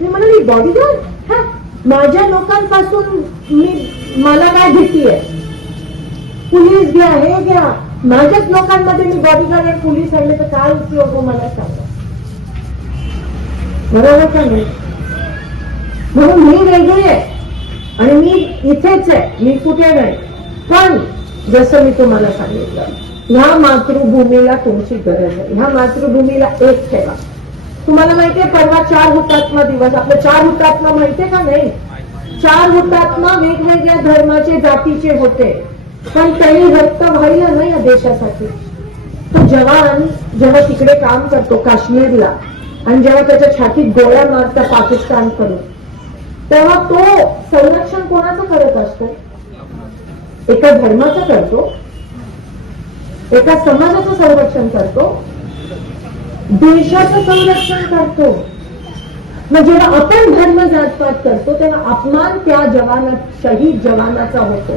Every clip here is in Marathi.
मी म्हणाली बॉडीगार्ड हा माझ्या लोकांपासून मी मला काय भीती आहे? पोलीस घ्या हे घ्या. माझ्याच लोकांमध्ये मी बॉडीगार्ड आणि पोलीस आणले तर काय उपयोग हो मला सांगा? बरोबर का नाही? म्हणून मी वेगळी आहे. आणि मी इथेच आहे. मी कुठे नाही. पण जसं मी तुम्हाला सांगितलं ह्या मातृभूमीला तुमची गरज आहे. ह्या मातृभूमीला एक ठेवा. तुम्हाला माहितीये परवा चार हुतात्मा दिवस. आपले चार हुतात्मा माहितीये का नाही? चार हुतात्मा वेगवेगळ्या धर्माचे जातीचे होते. पण त्यांनी रक्त वाहिलं नाही या देशासाठी. तो जवान जेव्हा तिकडे काम करतो काश्मीरला आणि जेव्हा त्याच्या छातीत गोळ्या मारता पाकिस्तान करून तेव्हा तो संरक्षण कोणाचं करत असतो? एका धर्माचं करतो? एका समाजाचं संरक्षण करतो? देशाचं संरक्षण करतो. मग जेव्हा आपण धर्म जातपात करतो तेव्हा अपमान त्या जवाना शहीद जवानाचा होतो.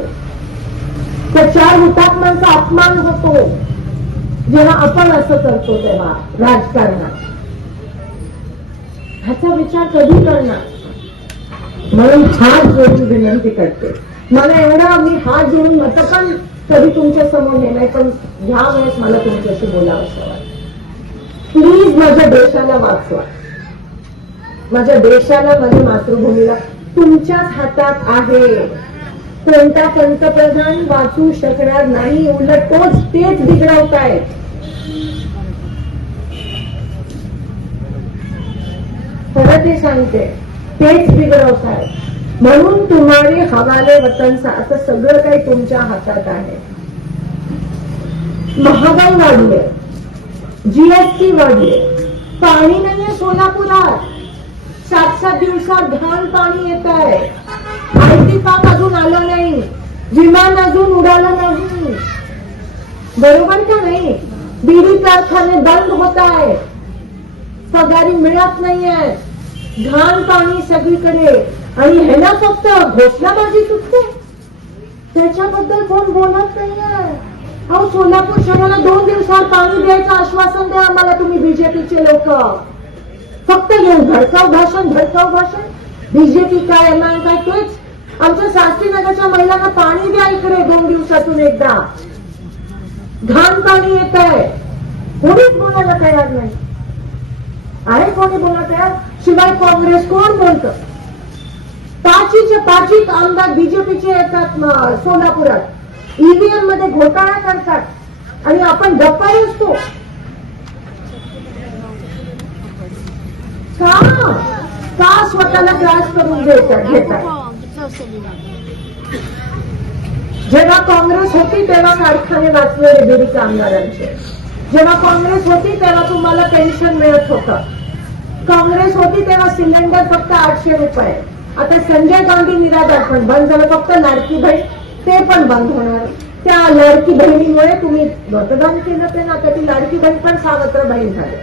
त्या चार हुतात्म्यांचा अपमान होतो. जेव्हा आपण असं करतो तेव्हा राजकारणात. ह्याचा विचार कधी करणार? म्हणून हात जोडून विनंती करते. मला एवढा मी हात जोडून मत पण कधी तुमच्यासमोर येणार पण ह्या वेळेस मला तुमच्याशी बोलावं असं वाटतं. प्लीज माझ्या देशाला वाचवा. माझ्या देशाला माझ्या मातृभूमीला तुमच्याच हातात आहे. कोणता पंतप्रधान वाचू शकणार नाही उलट तोच तेच बिघडवतायत. खरं ते सांगते तेच बिघडवतायत. म्हणून तुम्हारे हवाले वतनचा आता सगळं काही तुमच्या हातात आहे. महागाई वाढली आहे जीएसटी वाढले पाणी नाहीये सोलापुरात. सात सात दिवसात घाण पाणी येत आहे. आयटी पाक अजून आलं नाही. विमान अजून उडालं नाही. बरोबर का नाही? बिडी कारखाने बंद होत आहे. पगारी मिळत नाहीये. घाण पाणी सगळीकडे. आणि ह्याला फक्त घोषणाबाजी सुटते. त्याच्याबद्दल कोण बोलत नाहीये? अहो सोलापूर शहराला दोन दिवसात पाणी द्यायचं आश्वासन द्या आम्हाला तुम्ही बीजेपीचे लोक. फक्त घेऊन भडकाव भाषण भडकाव भाषण. बीजेपी काय एम आय काय तेच. आमच्या शास्त्रीनगरच्या महिलांना पाणी द्या इकडे दोन दिवसातून एकदा. घाण पाणी येत आहे. कोणीच बोलायला तयार नाही. आहे कोणी बोलत तयार? शिवाय काँग्रेस कोण बोलत? पाचीचे पाचीत आमदार बीजेपीचे येतात सोलापुरात. ईव्हीएममध्ये घोटाळा करतात. आणि आपण गप्पाही असतो. का? का स्वतःला त्रास करून घेतात? जेव्हा काँग्रेस होती तेव्हा कारखाने वाचलेले बिडी कामगारांचे. जेव्हा काँग्रेस होती तेव्हा तुम्हाला पेन्शन मिळत होतं. काँग्रेस होती तेव्हा सिलेंडर फक्त आठशे रुपये. आता संजय गांधी निराधार पण बंद झालं. फक्त लाडकी बहीण. ते पण बंद होणार. त्या लाडकी बहिणीमुळे तुम्ही मतदान केलं ते ना त्याची लाडकी बहीण पण सावत्र बहीण झाली.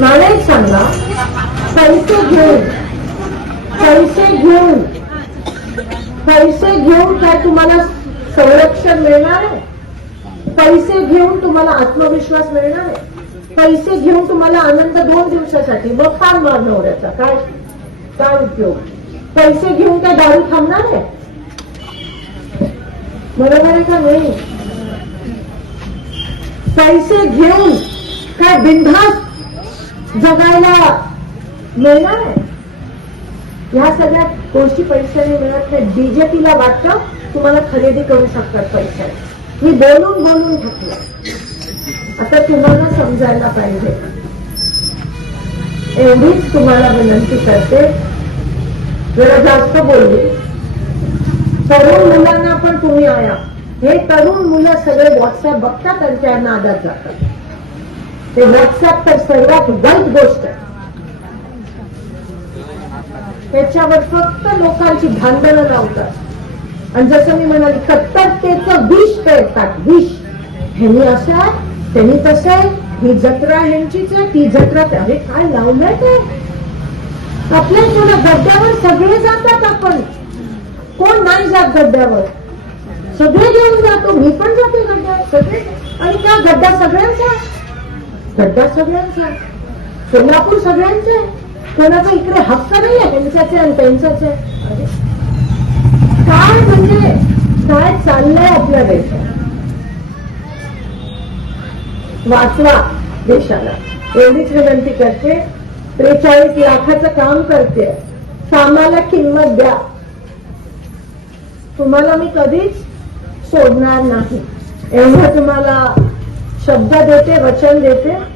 मला एक सांगा पैसे घेऊन पैसे घेऊन पैसे घेऊन काय तुम्हाला संरक्षण मिळणार आहे? पैसे घेऊन तुम्हाला आत्मविश्वास मिळणार आहे? पैसे घेऊन तुम्हाला आनंद दोन दिवसासाठी मग फार मार नवऱ्याचा काय काय उपयोग? पैसे घेऊन काय दारू थांबणार आहे? बरोबर आहे का नाही? पैसे घेऊन काय बिनधास्त जगायला मिळणार आहे? ह्या सगळ्या गोष्टी पैशाने मिळत नाही. बीजेपीला वाटतं तुम्हाला खरेदी करू शकतात पैसे. मी बोलून बोलून घेतलं. आता तुम्हाला समजायला पाहिजे. एवढीच तुम्हाला विनंती करते. जरा जास्त बोलली. तरुण मुलांना पण तुम्ही आया. हे तरुण मुलं सगळे व्हॉट्सअप बघतात आणि त्या नादात जातात ते व्हॉट्सअप तर सर्वात वाईट गोष्ट आहे. त्याच्यावर फक्त लोकांची भांडणं लावतात. आणि जसं मी म्हणाली कट्टरतेचं विष पेरतात विष. ह्यांनी असं आहे त्यांनी तसं आहे ही जत्रा ह्यांचीच आहे ती जत्रा अरे काय लावलंय ते? आपल्या थोड्या गड्ड्यावर सगळे जातात आपण. कोण नाही जात गड्ड्यावर? सगळे घेऊन जातो मी पण जाते गड्ड्यावर सगळे. आणि त्या गड्डा सगळ्यांचा गड्डा सगळ्यांचा सोलापूर सगळ्यांचा आहे कोणाचा इकडे हक्क नाही आहे त्यांच्याचे आणि त्यांचाच आहे अरे, काय म्हणजे काय चाललंय आपल्या देशात? वाचवा देशाला. एवढीच विनंती करते. त्रेचाळीस लाखाचं काम करते कामाला किंमत द्या. तुम्हाला मी कधीच सोडणार नाही. एवढं तुम्हाला शब्द देते वचन देते.